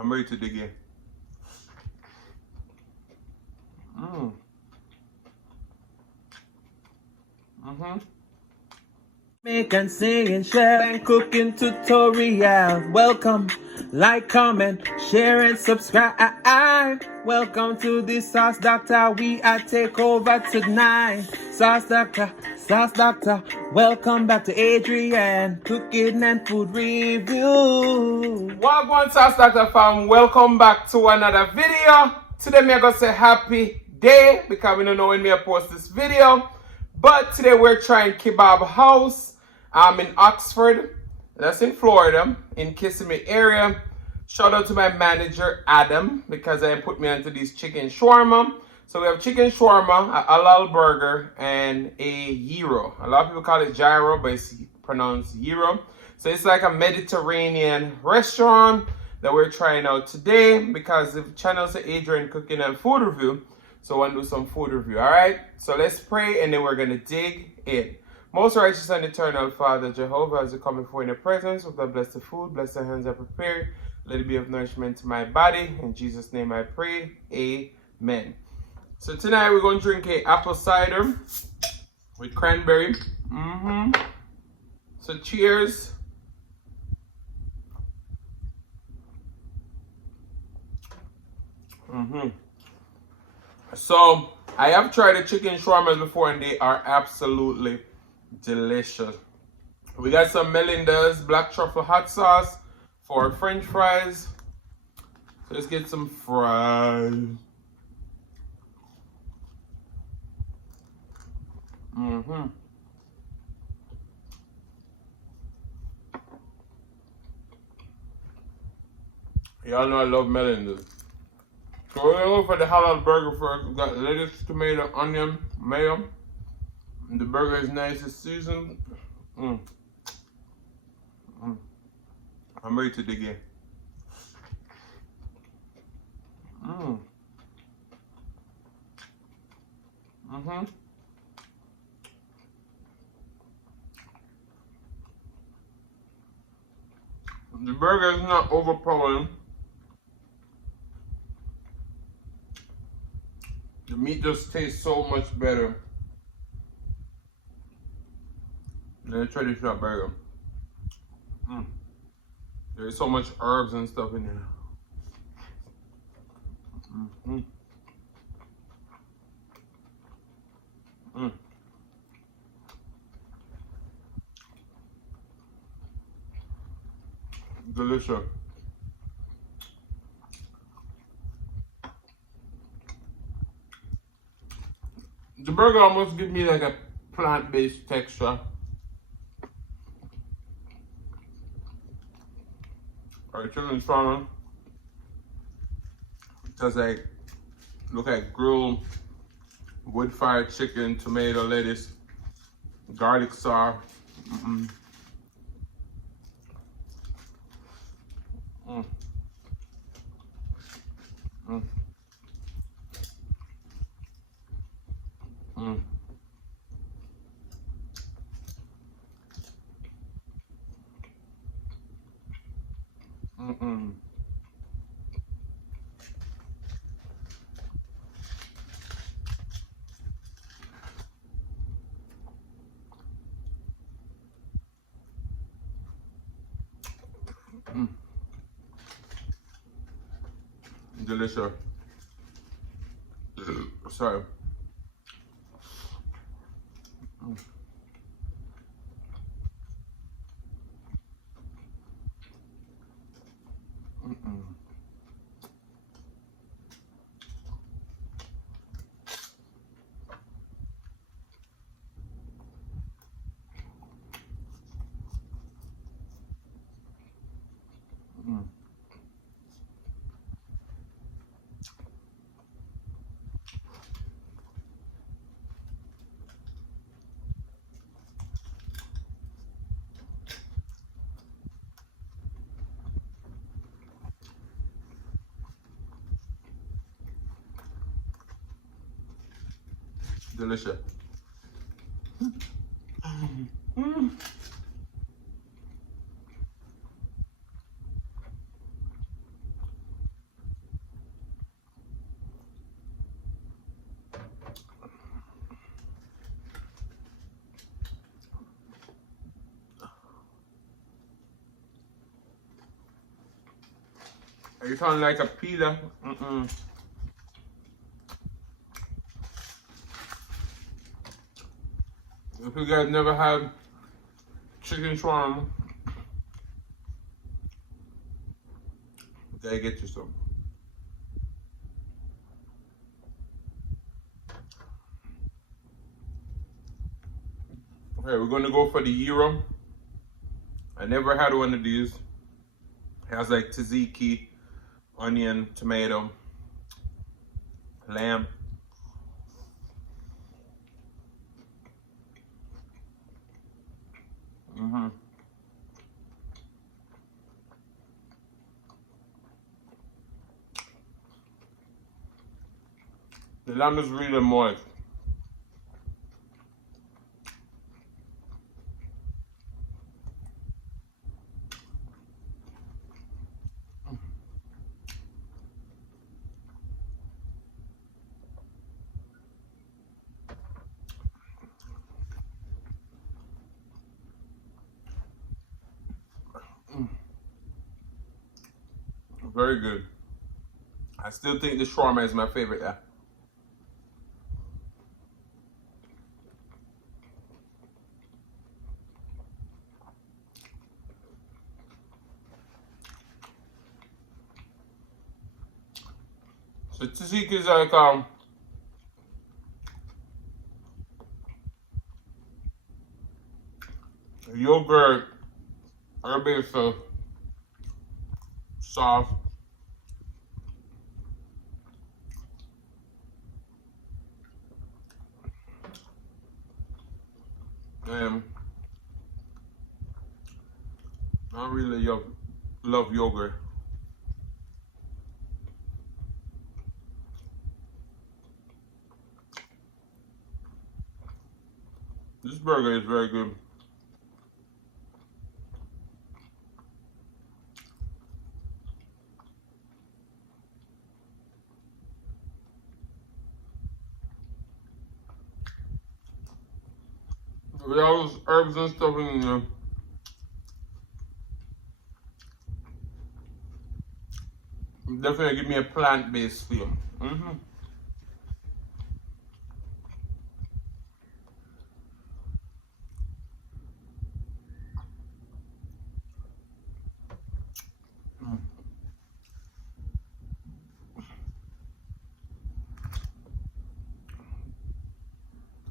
I'm ready to dig in. Make and sing and share and cooking tutorial. Welcome, like, comment, share and subscribe. Welcome to the Sauce Doctor. We are take over tonight. Sauce Doctor, Sauce Doctor. Welcome back to Adrian, cooking and food review. Wagwan Sauce Doctor fam, welcome back to another video. Today me gonna say happy day because we don't know when me post this video. But today we're trying Kebab House. I'm in Oxford, that's in Florida, in Kissimmee area. Shout out to my manager Adam because I put me onto these chicken shawarma. So we have chicken shawarma, a Halal Burger, and a gyro. A lot of people call it gyro, but it's pronounced gyro. So it's like a Mediterranean restaurant that we're trying out today because the channel is Adrian Cooking and Food Review. So I want to do some food review, alright? So let's pray and then we're going to dig in. Most righteous and eternal Father, Jehovah, as you come before in your presence, with the bless the food, bless the hands I prepared. Let it be of nourishment to my body. In Jesus' name I pray. Amen. So tonight we're going to drink a apple cider with cranberry. So cheers. So I have tried the chicken shawarmas before and they are absolutely delicious. We got some Melinda's black truffle hot sauce for French fries. So let's get some fries. Y'all know I love Melinda's. So we're gonna go for the Halal Burger first. We got lettuce, tomato, onion, mayo. And the burger is nice and seasoned. I'm ready to dig in. The burger is not overpowering. The meat just tastes so much better than a traditional burger. There's so much herbs and stuff in there. Delicious. The burger almost gives me like a plant-based texture. Alright, chicken shawarma. Just like look like grilled wood-fired chicken, tomato, lettuce, garlic sauce. Delicious. Sorry. Delicious. You sound like a pizza. If you guys never had chicken shawarma, you gotta get you some. Okay, we're gonna go for the gyro. I never had one of these. It has like tzatziki, onion, tomato, lamb. The lamb is really moist. Very good. I still think the shawarma is my favorite. Yeah. So tzatziki is like yogurt, herb-based sauce. And I really love yogurt. This burger is very good. With all those herbs and stuff in there. Definitely give me a plant-based feel.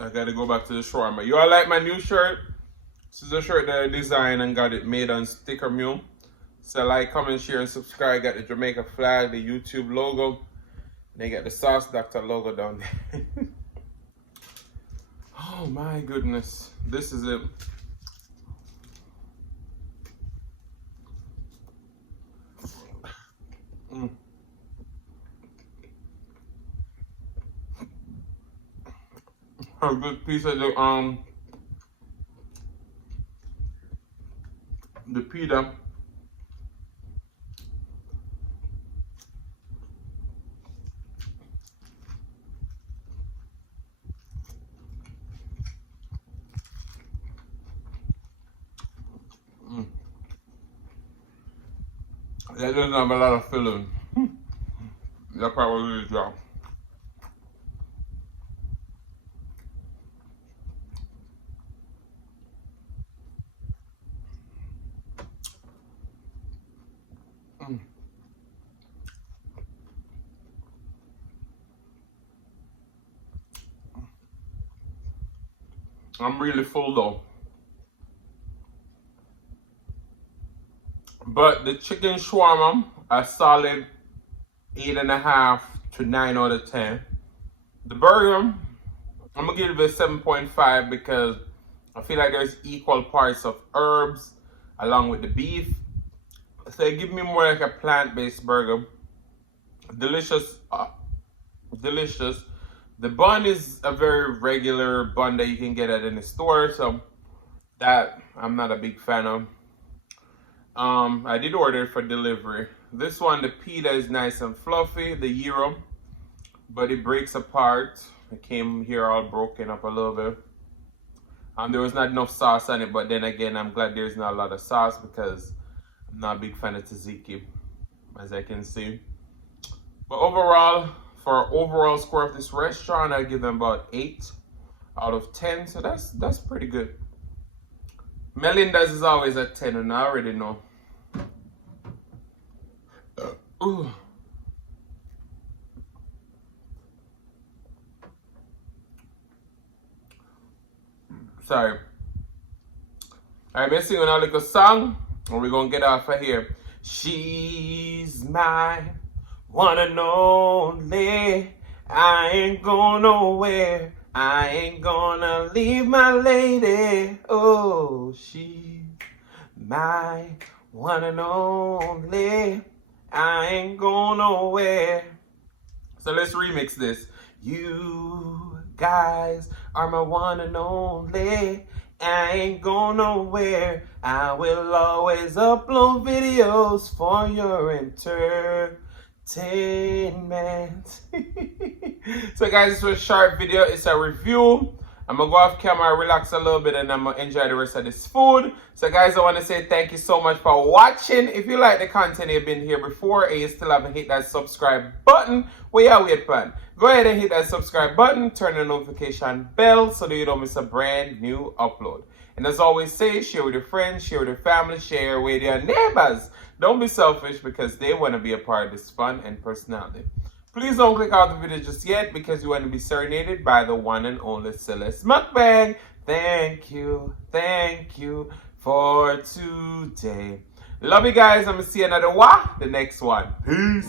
I gotta go back to the shawarma. You all like my new shirt? This is a shirt that I designed and got it made on sticker mule. So like, comment, share, and subscribe. Got the Jamaica flag, the YouTube logo. They got the Sauce Dackta logo down there. Oh my goodness. This is it. A good piece of the pita. That doesn't have a lot of filling. That part was really dry. I'm really full though. But the chicken shawarma, a solid 8.5 to 9 out of 10. The burger, I'm gonna give it a 7.5 because I feel like there's equal parts of herbs along with the beef. So give me more like a plant-based burger. Delicious, delicious. The bun is a very regular bun that you can get at any store, so that I'm not a big fan of. I did order it for delivery. This one, the pita is nice and fluffy, the gyro, but it breaks apart. It came here all broken up a little bit. There was not enough sauce on it, but then again, I'm glad there's not a lot of sauce because I'm not a big fan of tzatziki. as I can see. But overall, for overall score of this restaurant, I give them about 8 out of 10. So that's pretty good. Melinda's is always at 10, and I already know. Ooh. Sorry. Alright, let's sing another little song, and we're gonna get off of here. She's my one and only. I ain't going nowhere. I ain't gonna leave my lady. Oh, she's my one and only. I ain't going nowhere. So let's remix this. You guys are my one and only. I ain't going nowhere. I will always upload videos for your entertainment. So guys, this was a short video. It's a review. I'm gonna go off camera, relax a little bit, and I'm gonna enjoy the rest of this food. So guys, I want to say thank you so much for watching. If you like the content, you've been here before and you still haven't hit that subscribe button, what you wait for? Go ahead and hit that subscribe button, turn the notification bell so that you don't miss a brand new upload. And as always say, share with your friends, share with your family, share with your neighbors. Don't be selfish because they want to be a part of this fun and personality. Please don't click out the video just yet because you want to be serenaded by the one and only Celeste Mukbang. Thank you for today. Love you guys. I'm going to see you another the next one. Peace.